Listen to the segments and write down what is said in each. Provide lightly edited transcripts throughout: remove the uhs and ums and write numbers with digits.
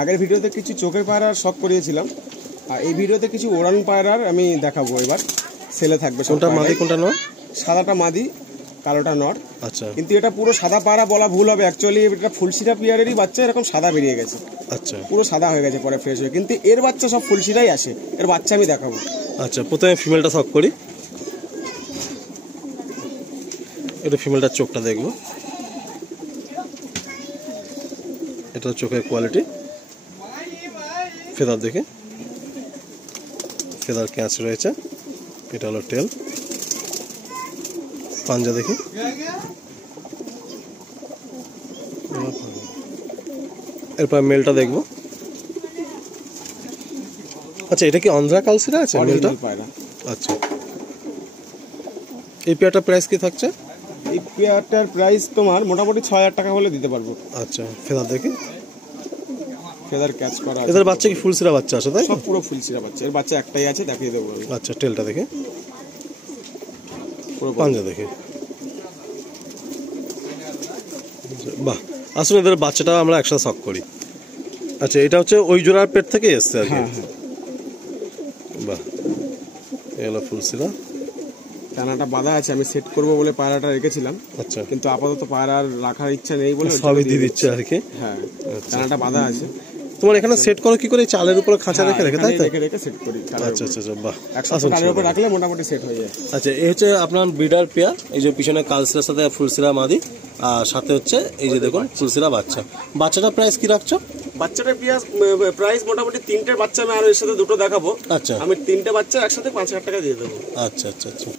আগের ভিডিওতে কিছু চোখের পায়রার শখ করিয়েছিলাম, আর এই ভিডিওতে কিছু ওড়ান পায়রার আমি দেখাবো। এবার সেলে থাকবে। কোনটা মাদি কোনটা নর? সাদাটা মাদি, কালোটা নর। আচ্ছা, কিন্তু এটা পুরো সাদা পায়রা বলা ভুল হবে, অ্যাকচুয়ালি এটা ফুলশিরা পিয়ারেরই বাচ্চা, এরকম সাদা বেরিয়ে গেছে। আচ্ছা, পুরো সাদা হয়ে গেছে পরে ফ্রেশ হয়ে, কিন্তু এর বাচ্চা সব ফুলশিরাই আসে। এর বাচ্চা আমি দেখাবো। আচ্ছা, প্রথমে ফিমেলটা শখ করি। এটা ফিমেলটার চোখটা দেখবো। এটা চোখের কোয়ালিটি, ফেদার দেখে, ফেদার ক্যাচ রয়েছে। এটা হলো টেল, পাঞ্জা দেখি। এরপর মেলটা দেখবো। আচ্ছা, এটা কি অন্ধ্রা কালসিরা আছে মেলটা? আচ্ছা, এই পেয়ারটার প্রাইস কি থাকছে? এই পেয়ারটার প্রাইস তোমার মোটামুটি 6000 টাকা হলে দিতে পারবো। আচ্ছা, ফেদার দেখি, ফেদার ক্যাচ করা। এদের বাচ্চা কি ফুলসিরা বাচ্চা আছে তাই? সব পুরো ফুলসিরা বাচ্চা। এর বাচ্চা একটাই আছে, দেখিয়ে দেবো। আচ্ছা, টেলটা দেখে, পাঞ্জা দেখে। বাহ, আসলে এদের বাচ্চাটা আমরা একসাথে শখ করি। আচ্ছা, এটা হচ্ছে ওই জোড়ার পেট থেকে এসছে আর কি। বাহ, এগুলো ফুলসিরা। টানাটা বাঁধা আছে, আমি সেট করবো বলে পায়রাটা রেখেছিলাম। আচ্ছা, কিন্তু আপাতত পায়রার রাখার ইচ্ছা নেই বলে সবই দিয়ে দিচ্ছে আর কি। হ্যাঁ, টানাটা বাঁধা আছে। তোমার এখানে সেট করো কি করে? চালের উপরে খাঁচা রেখে রেখে, তাই তো? রেখে সেট করি। আচ্ছা আচ্ছা, বাহ, চালের উপরে রাখলে মোটামুটি সেট হয়ে যায়। আচ্ছা, এই হচ্ছে আপনার ব্রিডার পেয়ার। এই যে পিছনে কালসিরার সাথে ফুলসিরা মাদি, আর সাথে হচ্ছে এই যে দেখুন ফুলসিরা বাচ্চা। বাচ্চাটার প্রাইস কি রাখছো? বাচ্চাটার প্রাইস মোটামুটি 3টে বাচ্চা আমি আর এর সাথে দুটো দেখাবো। আচ্ছা, আমি 3টে বাচ্চা একসাথে 5000 টাকা দিয়ে দেবো। আচ্ছা আচ্ছা আচ্ছা।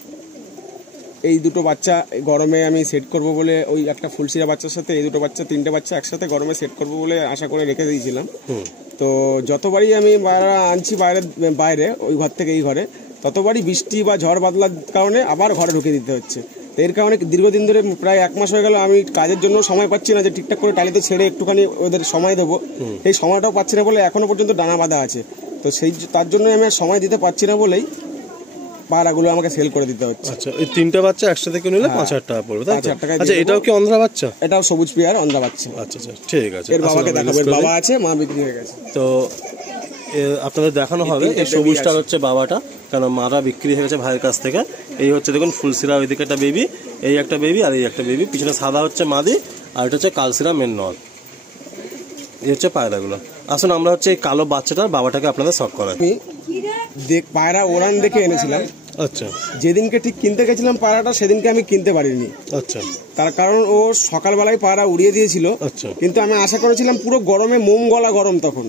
এই দুটো বাচ্চা গরমে আমি সেট করব বলে, ওই একটা ফুলসিরা বাচ্চার সাথে এই দুটো বাচ্চা, 3টে বাচ্চা একসাথে গরমে সেট করব বলে আশা করে রেখে দিয়েছিলাম। তো যতবারই আমি আনছি বাইরে ওই ঘর থেকে এই ঘরে, ততবারই বৃষ্টি বা ঝড় বাদলার কারণে আবার ঘরে ঢুকে দিতে হচ্ছে। তো এর কারণে দীর্ঘদিন ধরে প্রায় 1 মাস হয়ে গেল আমি কাজের জন্য সময় পাচ্ছি না যে ঠিকঠাক করে টালিতে ছেড়ে একটুখানি ওদের সময় দেবো। এই সময়টাও পাচ্ছি না বলে এখনো পর্যন্ত ডানা বাঁধা আছে। তো তার জন্য আমি সময় দিতে পারছি না বলেই পায়রাগুলো আমাকে সেল করে দিতে হচ্ছে। আচ্ছা, এই 3টে বাচ্চা একসাথে কিনে নিলে 5000 টাকা পড়বে, তাই তো? আচ্ছা, এটাও কি অন্ধ্রা বাচ্চা? এটাও সবুজ পেয়ার অন্ধ্রা বাচ্চা। আচ্ছা আচ্ছা, ঠিক আছে। এর বাবাকে দেখাবো। এর বাবা আছে, মা বিক্রি হয়ে গেছে। তো আপনাদের দেখানো হবে। এই সবুজটা হচ্ছে বাবাটা, কারণ মারা বিক্রি হয়ে গেছে ভাইয়ের কাছ থেকে। এই হচ্ছে দেখুন ফুলসিরা, ওইদিকে একটা বেবি, এই একটা বেবি আর এই একটা বেবি। পিছনে সাদা হচ্ছে মাদি, আর এটা হচ্ছে কালসিরা মেন নর। এই হচ্ছে পায়রাগুলো। আসুন আমরা হচ্ছে এই কালো বাচ্চাটার বাবাটাকে আপনাদের শখ করাই। পায়রা ওড়ান দেখে এনেছিলাম। আচ্ছা, যেদিনকে ঠিক কিনতে গেছিলাম পায়রাটা, সেদিনকে আমি কিনতে পারিনি। আচ্ছা, তার কারণ ও সকালবেলায় পায়রা উড়িয়ে দিয়েছিল। আচ্ছা, কিন্তু আমি আশা করেছিলাম পুরো গরমে মোম গলা গরম, তখন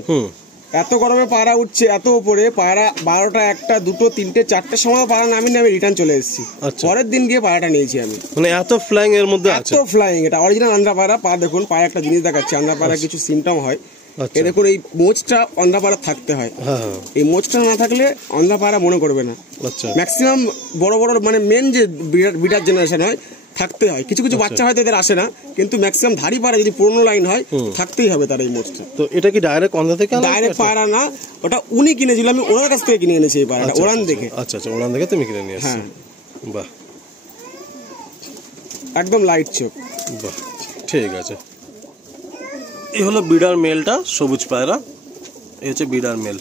এত গরমে পায়রা উঠছে এত উপরে, পায়রা 12টা 1টা 2টো 3টে 4টের সময় পায়রা নামিয়ে আমি রিটার্ন চলে এসেছি। পরের দিন গিয়ে পায়রাটা নিয়েছি আমি। মানে এত ফ্লাইং এর মধ্যে আছে, এত ফ্লাইং। এটা অরিজিনাল আন্ধ্রা পায়রা। পা দেখুন, পায়ে একটা জিনিস দেখাচ্ছে। আন্ধ্রা পায়রা কিছু সিমটম হয়। এই দেখুন, এই মোচটা অন্ধ্রা পায়রা থাকতে হয়। এই মোচটা না থাকলে অন্ধ্রা পায়রা মনে করবে না। ম্যাক্সিমাম বড় বড় মানে মেন যে বিটার জেনারেশন হয় থাকতে হয়। কিছু কিছু বাচ্চা হয়তো এদের আসে না, কিন্তু ম্যাক্সিমাম ধাড়ি পায়রা যদি পুরনো লাইন হয় থাকতেই হবে তার এই মোচটা। তো এটা কি ডাইরেক্ট অন্ধ্রা থেকে? ডাইরেক্ট পায়রা না, ওটা উনি কিনেছিল, আমি ওনার কাছ থেকে কিনে এনেছি এই পায়রাটা ওড়ান দেখে। আচ্ছা আচ্ছা, ওড়ান দেখে তুমি কিনে নিয়ে এসেছো। বাহ, একদম লাইট চোখ। বাহ, ঠিক আছে। এই হলো বিডার মেলটা, সবুজ পায়রা। এই হচ্ছে বিডার মেল।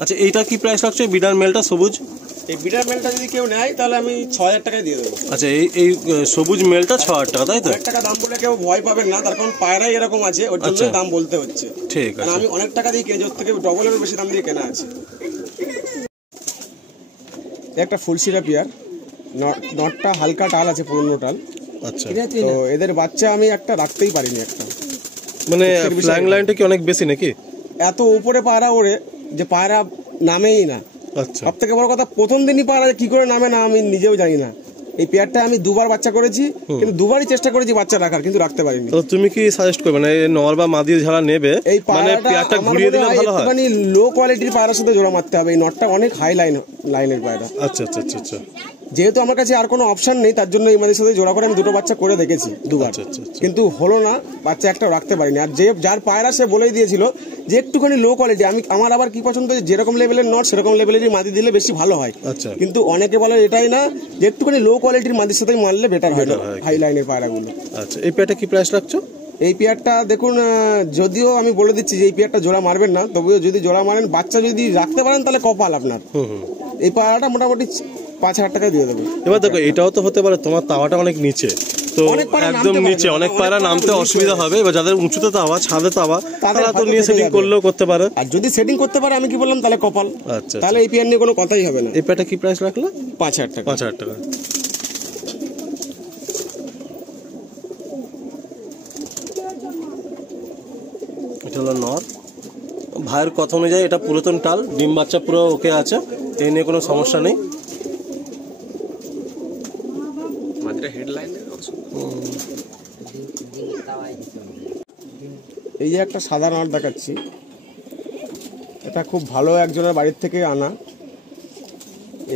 আচ্ছা, এইটা কি প্রাইস রাখছো বিডার মেলটা সবুজ? এই বিডার মেলটা যদি কেউ নেয় তাহলে আমি 6000 টাকায় দিয়ে দেবো। আচ্ছা, এই সবুজ মেলটা 6000 টাকা, তাই তো? 1 টাকা দাম বলে কেউ ভয় পাবেন না, তার কারণ পায়রাই এরকম আছে, ওর জন্য দাম বলতে হচ্ছে। ঠিক আছে, আমি অনেক টাকা দিয়ে কিনে, ওর থেকে ডবলের বেশি দাম দিয়ে কেনা আছে। একটা ফুলসিরা পিয়ার, নটটা হালকা টাল আছে, পুরনো টাল। আচ্ছা, তো এদের বাচ্চা আমি একটা রাখতেই পারিনি। একটা মানে ফ্লাইং লাইনটা কি অনেক বেশি নাকি? এত উপরে পায়রা ওড়ে যে পায়রা নামেই না। আচ্ছা, সব থেকে বড় কথা, প্রথম দিনই পায়রা কি করে নামে না আমি নিজেও জানি না। এই পেয়ারটা আমি 2বার বাচ্চা করেছি, কিন্তু 2বারই চেষ্টা করেছি বাচ্চা রাখার, কিন্তু রাখতে পারিনি। তো তুমি কি সাজেস্ট করবে না এই নর বা মাদি যারা নেবে, মানে পেয়ারটা ঘুরিয়ে দিলে ভালো হয়? মানে লো কোয়ালিটির পায়রার সাথে জোড়া মারতে হবে। এই নটটা অনেক হাই লাইনের পায়রা। আচ্ছা আচ্ছা আচ্ছা আচ্ছা। যেহেতু আমার কাছে আর কোনো অপশন নেই, তার জন্য এই মাদের সাথে জোড়া করে আমি 2টো বাচ্চা করে দেখেছি 2বার, কিন্তু হলো না, বাচ্চা একটা রাখতে পারিনি। আর যার পায়রা সে বলেই দিয়েছিল যে একটুখানি লো কোয়ালিটি। আমার আবার কি পছন্দ, যেরকম লেভেলের নট সেরকম লেভেলেরই মাদি দিলে বেশি ভালো হয়। কিন্তু অনেকে বলে এটাই না, যে একটুখানি লো কোয়ালিটির মাদির সাথে মারলে বেটার হয়, হাই লাইনের পায়রাগুলো। আচ্ছা, এই পেয়ারটা কি প্রাইস রাখছো? এই পেয়ারটা দেখুন, যদিও আমি বলে দিচ্ছি যে এই পেয়ারটা জোড়া মারবেন না, তবুও যদি জোড়া মারেন, বাচ্চা যদি রাখতে পারেন তাহলে কপাল আপনার। এই পায়রাটা মোটামুটি 5,000 টাকা দিয়ে দেবে। এবার দেখো এটাও তো হতে পারে তোমার তাওয়াটা অনেক নিচে, তো একদম নিচে অনেক পায়রা নামতে অসুবিধা হবে। এবার যাদের উঁচুতে তাওয়া, ছাদে তাওয়া, তারা তো নিয়ে সেটিং করলেও করতে পারে। আর যদি সেটিং করতে পারে, আমি কি বললাম, তাহলে কপাল। আচ্ছা, তাহলে এই পেয়ার নিয়ে কোনো কথাই হবে না। এই পেয়ারটা কি প্রাইস রাখলে? 5,000 টাকা। 5,000 টাকা। এটা হলো নর। ভাইয়ের কথা অনুযায়ী এটা পুরাতন টাল, ডিম বাচ্চা পুরো ওকে আছে, এই নিয়ে কোনো সমস্যা নেই। এই যে একটা সাদা নর দেখাচ্ছি, এটা খুব ভালো একজনের বাড়ির থেকে আনা।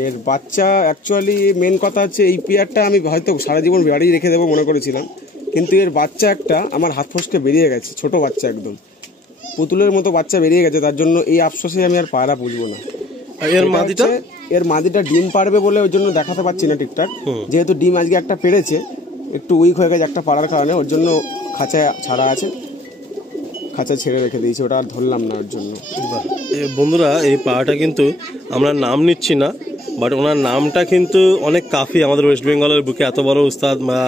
এর বাচ্চা অ্যাকচুয়ালি মেন কথা হচ্ছে, এই পেয়ারটা আমি হয়তো সারা জীবন বাড়ি রেখে দেবো মনে করেছিলাম, কিন্তু এর বাচ্চা একটা আমার হাত ফসকে বেরিয়ে গেছে। ছোট বাচ্চা, একদম পুতুলের মতো বাচ্চা বেরিয়ে গেছে। তার জন্য এই আফসোসে আমি আর পায়রা পুষবো না। এর মাদিটা ডিম পারবে বলে ওই জন্য দেখাতে পাচ্ছি না ঠিকঠাক, যেহেতু ডিম আজকে একটা পেড়েছে, একটু উইক হয়ে গেছে একটা পাড়ার কারণে, ওর জন্য খাঁচা ছাড়া আছে, খাঁচা ছেড়ে রেখে দিয়েছি, ওটা আর ধরলাম না ওর জন্য। বন্ধুরা, এই পাড়াটা কিন্তু আমরা নাম নিচ্ছি না, বাট ওনার নামটা কিন্তু অনেক কাফি আমাদের ওয়েস্ট বেঙ্গলের বুকে। এত বড় উস্তাদ বা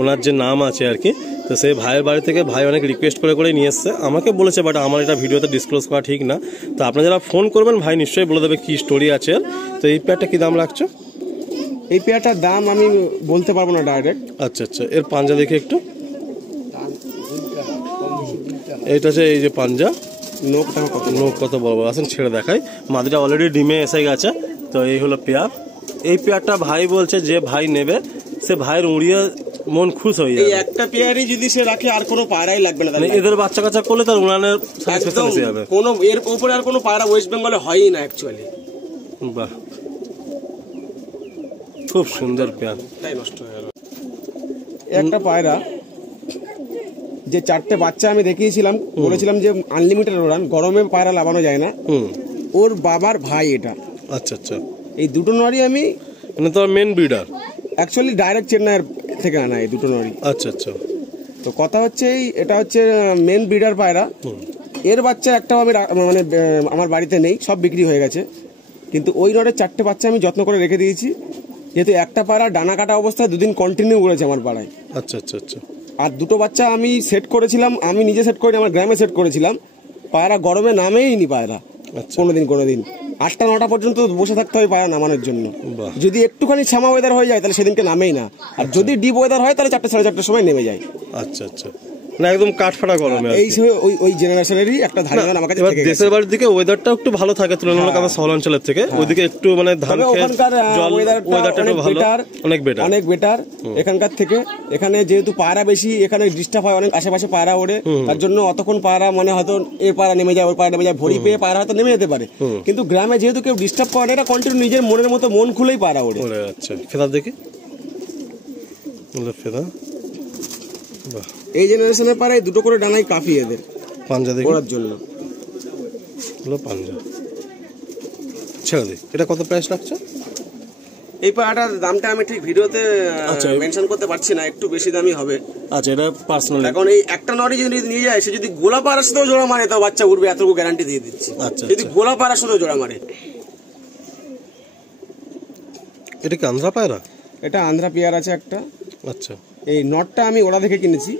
ওনার যে নাম আছে আর কি, তো সেই ভাইয়ের বাড়ি থেকে ভাই অনেক রিকোয়েস্ট করে নিয়ে এসছে, আমাকে বলেছে, বাট আমার এটা ভিডিওতে ডিসক্লোজ করা ঠিক না। তো আপনারা যারা ফোন করবেন, ভাই নিশ্চয়ই বলে দেবে কি স্টোরি আছে। তো এই পেয়ারটা কি দাম রাখছো? এই পেয়ারটার দাম আমি বলতে পারবো না ডাইরেক্ট। আচ্ছা আচ্ছা, এর পাঞ্জা দেখে একটু। এইটা হচ্ছে এই যে পাঞ্জা, নোক কত বড় বড় আছেন, ছেড়ে দেখাই। মাদিটা অলরেডি ডিমে এসে গেছে। তো এই হলো পেয়ার। এই পেয়ারটা ভাই বলছে যে ভাই নেবে, সে ভাইয়ের উড়িয়ে মন খুশ হয়ে যাবে। এই একটা পেয়ারই যদি সে রাখে, আর কোনো পায়রাই লাগবে না। এদের বাচ্চা কাচ্চা করলে তার উড়ানের স্পেশালিস্ট হবে। কোনো এর উপরে আর কোনো পায়রা ওয়েস্ট বেঙ্গলে হয়ই না অ্যাকচুয়ালি। বাহ, খুব সুন্দর পেয়ার। তাই নষ্ট হয়ে গেল একটা পায়রা। যে 4টে বাচ্চা আমি দেখিয়েছিলাম, বলেছিলাম যে আনলিমিটেড উড়ান, গরমে পায়রা লাগানো যায় না, ওর বাবার ভাই এটা। আচ্ছা আচ্ছা, এই দুটো নরই আমি, মানে তো মেন ব্রিডার অ্যাকচুয়ালি ডাইরেক্ট চেন্নাইয়ের থেকে আনা এই দুটো নরই। আচ্ছা আচ্ছা, তো কথা হচ্ছে এটা হচ্ছে মেন ব্রিডার পায়রা। এর বাচ্চা একটাও আমি মানে আমার বাড়িতে নেই, সব বিক্রি হয়ে গেছে। কিন্তু ওই নরের 4টে বাচ্চা আমি যত্ন করে রেখে দিয়েছি, যেহেতু একটা পায়রা ডানা কাটা অবস্থায় 2 দিন কন্টিনিউ উড়েছে আমার পাড়ায়। আচ্ছা আচ্ছা আচ্ছা। আর দুটো বাচ্চা আমি সেট করেছিলাম, আমি নিজে সেট করিনি, আমার গ্রামে সেট করেছিলাম। পায়রা গরমে নামেই নি পায়রা কোনোদিন 8টা 9টা পর্যন্ত বসে থাকতে হয় পায়রা নামানোর জন্য। যদি একটুখানি ছামা ওয়েদার হয়ে যায় তাহলে সেদিনকে নামেই না, আর যদি ডিপ ওয়েদার হয় তাহলে 4টা 4:30টার সময় নেমে যায়। আচ্ছা আচ্ছা, না একদম কাঠফাটা গরমে। এই ওই জেনারেশনেরই একটা ধারণা আমার কাছে থেকে গেছে। দেশের বাড়ির দিকে ওয়েদারটা একটু ভালো থাকে তুলনামূলক আমাদের শহর অঞ্চলের থেকে, ওইদিকে একটু মানে ধান ওখানকার ওয়েদারটা অনেক বেটার এখানকার থেকে। এখানে যেহেতু পায়রা বেশি, এখানে ডিস্টার্ব হয় অনেক, আশেপাশে পায়রা ওড়ে, তার জন্য অতক্ষণ পায়রা মানে হয়তো এর পায়রা নেমে যায়, ওর পায়রা নেমে যায়, ভরি পেয়ে পায়রা হয়তো নেমে যেতে পারে। কিন্তু গ্রামে যেহেতু কেউ ডিস্টার্ব করে, এটা কন্টিনিউ নিজের মনের মতো মন খুলেই পায়রা ওড়ে। আচ্ছা, ফেদার দেখি, ফেদা। এই জেনারেশনের পায়রা দুটো করে ডানাই কাফি এদের পাঞ্জা দেখি ওড়ার জন্য। পাঞ্জা ছেড়ে দিই। এটা কত প্রাইস রাখছে? এই পায়রাটার দামটা আমি ঠিক ভিডিওতে মেনশন করতে পারছি না, একটু বেশি দামই হবে। আচ্ছা, এটা পার্সোনাল। এখন এই একটা নরি যদি নিয়ে যায়, সে যদি গোলা পায়রার সাথেও জোড়া মারে তাও বাচ্চা উঠবে, এতটুকু গ্যারান্টি দিয়ে দিচ্ছি। আচ্ছা, যদি গোলা পায়রার সাথেও জোড়া মারে। এটা কি আন্ধ্রা পায়রা? এটা আন্ধ্রা পেয়ার আছে একটা। আচ্ছা, এই নটটা আমি ওরা দেখে কিনেছি,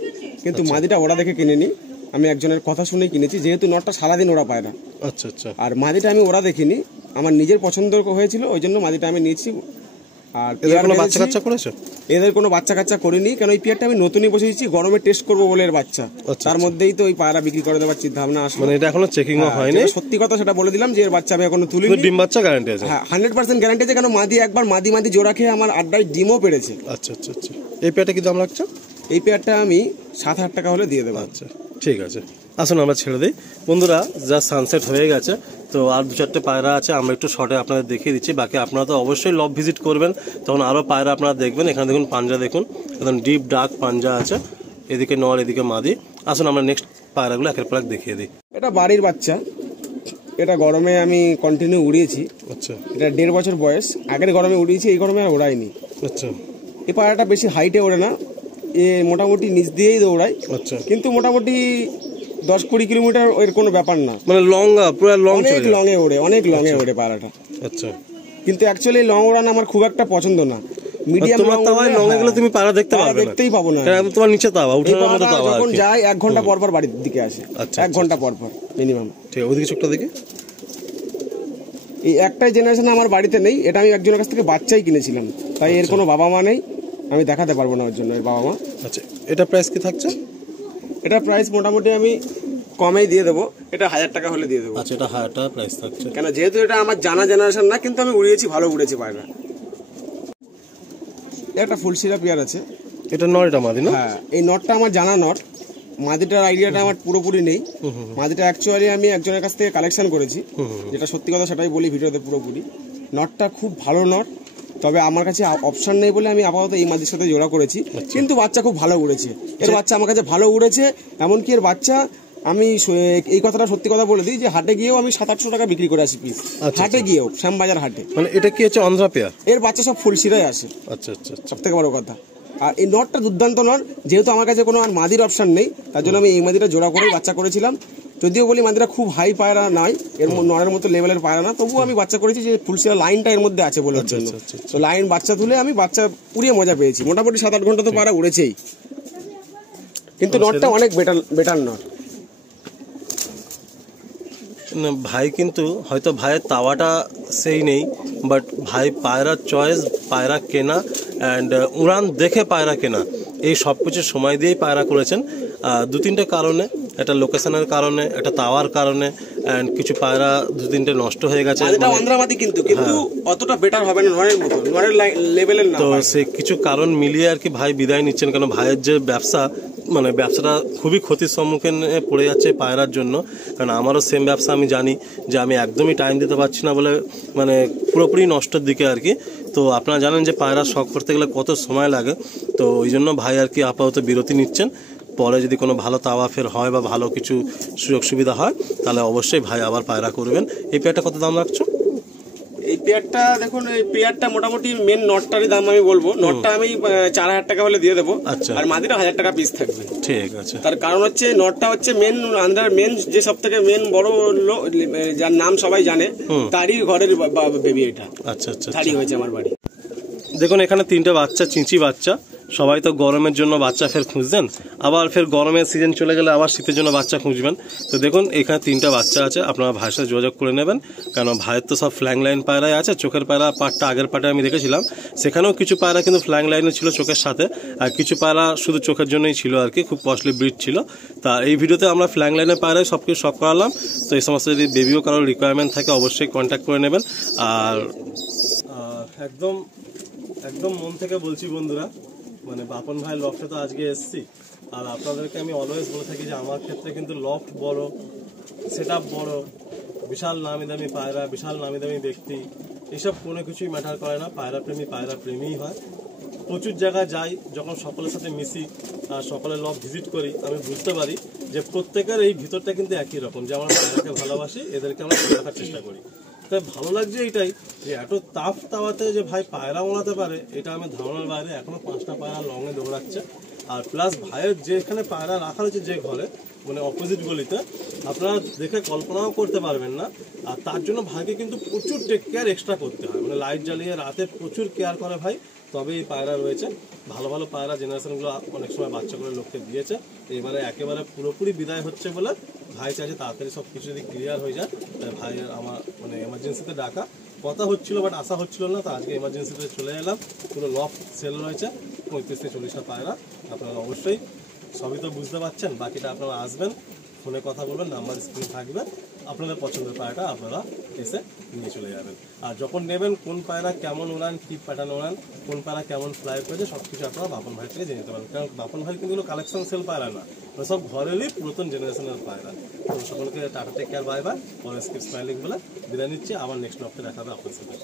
কিন্তু মাদিটা ওরা দেখে কিনিনি, আমি একজনের কথা শুনেই কিনেছি, যেহেতু নটটা সারাদিন ওরা পায়রা। আচ্ছা আচ্ছা, আর মাদিটা আমি ওরা দেখিনি, আমার নিজের পছন্দ হয়েছিল, ওই জন্য মাদিটা আমি নিয়েছি। আর এদের কোনো বাচ্চা কাচ্চা করেছে? এদের কোনো বাচ্চা কাচ্চা করিনি, কারণ এই পেয়ারটা আমি নতুনই বসেছি, গরমে টেস্ট করবো বলে এর বাচ্চা। তার মধ্যেই তো ওই পায়রা বিক্রি করে দেওয়ার চিন্তা ভাবনা আসলে, মানে এটা এখনো চেকিং হয়নি। সত্যি কথা সেটা বলে দিলাম যে এর বাচ্চা আমি এখনো তুলিনি। ডিম বাচ্চা গ্যারান্টি আছে? হ্যাঁ, 100% গ্যারান্টি আছে, কারণ একবার মাদি জোড়া খেয়ে আমার 8টায় ডিমও পেড়েছে। আচ্ছা আচ্ছা আচ্ছা। এই পেয়ারটা কি দাম রাখছো? এই পেয়ারটা আমি 7,000 টাকা হলে দিয়ে দেবো। আচ্ছা, ঠিক আছে, আসুন আমরা ছেড়ে দিই। বন্ধুরা, যা সানসেট হয়ে গেছে, তো আর 2-4টে পায়রা আছে, আমরা একটু শর্টে আপনাদের দেখিয়ে দিচ্ছি। বাকি আপনারা তো অবশ্যই লব ভিজিট করবেন, তখন আরও পায়রা আপনারা দেখবেন। এখানে দেখুন পাঞ্জা, দেখুন একদম ডিপ ডার্ক পাঞ্জা আছে, এদিকে নর এদিকে মাদি। আসুন আমরা নেক্সট পায়রাগুলো একের পর এক দেখিয়ে দিই। এটা বাড়ির বাচ্চা, এটা গরমে আমি কন্টিনিউ উড়িয়েছি। আচ্ছা, এটা 1.5 বছর বয়স, আগের গরমে উড়িয়েছি, এই গরমে আর ওড়াইনি। আচ্ছা, এই পায়রাটা বেশি হাইটে ওড়ে না, মোটামুটি নিচ দিয়েই দৌড়ায়, আচ্ছা, কিন্তু মোটামুটি 10-20 কিলোমিটার এর কোনো ব্যাপার না, মানে লং, পুরো লং, অনেক লঙে ওড়ে, অনেক লঙে ওড়ে পায়রাটা। আচ্ছা, কিন্তু অ্যাকচুয়ালি লং ওড়ান আমার খুব একটা পছন্দ না। মিডিয়াম তোমার তাওয়ায় লং এ গেলে তুমি পায়রা দেখতে পারবে না, দেখতেই পাবো না। কারণ তোমার নিচে তাওয়া, উঠানোর মতো তাওয়া। যখন যাই 1 ঘন্টা পর পর বাড়ির দিকে আসে, আচ্ছা, 1 ঘন্টা পর পর মিনিমাম। ঠিক, ওদিকে চোখটা দেখে। এই একটাই জেনারেশন আমার বাড়িতে নেই, এটা আমি একজনের কাছ থেকে বাচ্চাই কিনেছিলাম, তাই এর কোনো বাবা মা নেই, আমি দেখাতে পারবো না ওর জন্য এর বাবা মা। আচ্ছা, এটা প্রাইস কি থাকছে? এটা প্রাইস মোটামুটি আমি কমেই দিয়ে দেবো, এটা 1000 টাকা হলে দিয়ে দেবো। আচ্ছা, এটা 1000 টাকা প্রাইস থাকছে, কেন যেহেতু এটা আমার জানা জেনারেশন না, কিন্তু আমি উড়িয়েছি, ভালো উড়েছি পায়রা। একটা ফুলশিরা পেয়ার আছে, এটা নয়টা মাদি না? হ্যাঁ, এই নটটা আমার জানা নট, মাদিটার আইডিয়াটা আমার পুরোপুরি নেই। মাদিটা অ্যাকচুয়ালি আমি একজনের কাছ থেকে কালেকশন করেছি, যেটা সত্যি কথা সেটাই বলি ভিডিওতে পুরোপুরি। নটটা খুব ভালো নট, তবে আমার কাছে অপশন নেই বলে আমি আপাতত এই মাদির সাথে জোড়া করেছি, কিন্তু বাচ্চা খুব ভালো উড়েছে। এর বাচ্চা আমার কাছে ভালো উড়েছে, এমনকি এর বাচ্চা আমি এই কথাটা সত্যি কথা বলে দিই যে হাটে গিয়েও আমি 700-800 টাকা বিক্রি করে আসি পিস, হাটে গিয়েও, শ্যামবাজার হাটে। মানে এটা কি হচ্ছে অন্ধ্রা পেয়ার? এর বাচ্চা সব ফুলশিরাই আসে। আচ্ছা আচ্ছা, সব থেকে বড় কথা। আর এই নটটা দুর্দান্ত নট, যেহেতু আমার কাছে কোনো আর মাদির অপশন নেই, তার জন্য আমি এই মাদিটা জোড়া করেই বাচ্চা করেছিলাম। যদিও বলি মাদিরা খুব হাই পায়রা নয়, এর নরের মতো লেভেলের পায়রা না, তবুও আমি বাচ্চা করেছি যে ফুলশিরা লাইনটা এর মধ্যে আছে বলে জন্য। তো লাইন বাচ্চা তুলে আমি বাচ্চা উড়িয়ে মজা পেয়েছি। মোটামুটি 7-8 ঘন্টা তো পায়রা উড়েছেই, কিন্তু নটটা অনেক বেটার নট। ভাই কিন্তু হয়তো ভাইয়ের তাওয়াটা সেই নেই, বাট ভাই পায়রার চয়েস, পায়রা কেনা অ্যান্ড উড়ান দেখে পায়রা কেনা, এই সব কিছু সময় দিয়েই পায়রা করেছেন। 2-3টে কারণে, একটা লোকেশনের কারণে, একটা তাওয়ার কারণে, অ্যান্ড কিছু পায়রা 2-3টে নষ্ট হয়ে গেছে। এটা আন্ধ্রাবাদী কিন্তু অতটা বেটার হবে না নরের মতো, নরের লেভেলের না। তো সেই কিছু কারণ মিলিয়ে আর কি ভাই বিদায় নিচ্ছেন, কারণ ভাইয়ের যে ব্যবসা, মানে ব্যবসাটা খুবই ক্ষতির সম্মুখীন পড়ে যাচ্ছে পায়রার জন্য। কারণ আমারও সেম ব্যবসা, আমি জানি যে আমি একদমই টাইম দিতে পারছি না বলে, মানে পুরোপুরি নষ্টের দিকে আর কি। তো আপনারা জানেন যে পায়রা শখ করতে গেলে কত সময় লাগে, তো ওই জন্য ভাই আর কি আপাতত বিরতি নিচ্ছেন। পরে যদি কোনো ভালো তাওয়া ফের হয় বা ভালো কিছু সুযোগ সুবিধা হয়, তাহলে অবশ্যই ভাই আবার পায়রা করবেন। এই পেয়ারটা কত দাম রাখছো? এই পেয়ারটা দেখুন, এই পেয়ারটা মোটামুটি মেন নটটারই দাম আমি বলবো, নটটা আমি 4000 টাকা হলে দিয়ে দেবো। আচ্ছা, আর মাদিটা 1000 টাকা পিস থাকবে। ঠিক আছে। তার কারণ হচ্ছে নটটা হচ্ছে মেন আন্ধ্রার মেন, যে সব থেকে মেন বড় যার নাম সবাই জানে, তারই ঘরের বেবি এটা। আচ্ছা আচ্ছা, তারই হয়েছে আমার বাড়ি। দেখুন এখানে 3টে বাচ্চা, চিঁচি বাচ্চা। সবাই তো গরমের জন্য বাচ্চা ফের খুঁজছেন, আবার ফের গরমের সিজন চলে গেলে আবার শীতের জন্য বাচ্চা খুঁজবেন। তো দেখুন এখানে 3টে বাচ্চা আছে, আপনারা ভাইয়ের সাথে যোগাযোগ করে নেবেন, কারণ ভাইয়ের তো সব ফ্ল্যাং লাইন পায়রাই আছে। চোখের পায়রা পার্টটা আগের পার্টে আমি দেখেছিলাম, সেখানেও কিছু পায়রা কিন্তু ফ্ল্যাং লাইনে ছিল চোখের সাথে, আর কিছু পায়রা শুধু চোখের জন্যই ছিল আর কি, খুব কস্টলি ব্রিড ছিল। তা এই ভিডিওতে আমরা ফ্ল্যাং লাইনের পায়রাই সব কিছু সব করালাম। তো এই সমস্ত যদি বেবিও কারোর রিকোয়ারমেন্ট থাকে অবশ্যই কন্ট্যাক্ট করে নেবেন। আর একদম একদম মন থেকে বলছি বন্ধুরা, মানে বাপন ভাই লফটে তো আজকে এসছি, আর আপনাদেরকে আমি অলওয়েজ বলে থাকি যে আমার ক্ষেত্রে কিন্তু লফট বড়, সেট আপ বড়, বিশাল নামি দামি পায়রা, বিশাল নামি দামি ব্যক্তি, এসব কোনো কিছুই ম্যাটার করে না। পায়রা প্রেমীই হয়। প্রচুর জায়গায় যাই, যখন সকলের সাথে মিশি আর সকলের লফট ভিজিট করি, আমি বুঝতে পারি যে প্রত্যেকের এই ভিতরটা কিন্তু একই রকম, যে আমরা পায়রাকে ভালোবাসি, এদেরকে আমরা রাখার চেষ্টা করি। তাই ভালো লাগছে এইটাই যে এত তাপ তাওয়াতে যে ভাই পায়রা ওড়াতে পারে, এটা আমি ধারণার বাইরে। এখনো 5টা পায়রা লঙে দৌড়াচ্ছে, আর প্লাস ভাইয়ের যেখানে পায়রা রাখা হয়েছে যে ঘরে, মানে অপোজিট গলিতে, আপনারা দেখে কল্পনাও করতে পারবেন না। আর তার জন্য ভাইকে কিন্তু প্রচুর টেক কেয়ার এক্সট্রা করতে হয়, মানে লাইট জ্বালিয়ে রাতে প্রচুর কেয়ার করে ভাই, তবে এই পায়রা রয়েছে। ভালো ভালো পায়রা জেনারেশনগুলো অনেক সময় বাচ্চা করে লোককে দিয়েছে, এবারে একেবারে পুরোপুরি বিদায় হচ্ছে বলে ভাই চাইছে তাড়াতাড়ি সব কিছু যদি ক্লিয়ার হয়ে যায়। তাই ভাইয়ের আমার মানে এমার্জেন্সিতে ডাকা, কথা হচ্ছিল বাট আসা হচ্ছিল না, তো আজকে এমার্জেন্সিতে চলে এলাম। পুরো লফ সেল রয়েছে 35-40টা পায়রা। আপনারা অবশ্যই সবই তো বুঝতে পারছেন, বাকিটা আপনারা আসবেন, ফোনে কথা বলবেন, নাম্বার স্ক্রিনে থাকবে, আপনাদের পছন্দের পায়রাটা আপনারা এসে নিয়ে চলে যাবেন। আর যখন নেবেন কোন পায়রা কেমন ওড়ান, কী প্যাটার্ন ওড়ান, কোন পায়রা কেমন ফ্লাই করেছে, সব কিছু আপনারা বাপন ভাই থেকে জেনে নিতে পারেন। কারণ বাপন ভাই কিন্তু কোনো কালেকশন সেল পায়রা না, সব ঘরেরই পুরাতন জেনারেশনের পায়রা। তো সকলকে tata, take care, bye bye, always keep smiling বলে বিদায় নিচ্ছি। আবার নেক্সট ব্লগে দেখাবে আপনার সাথে।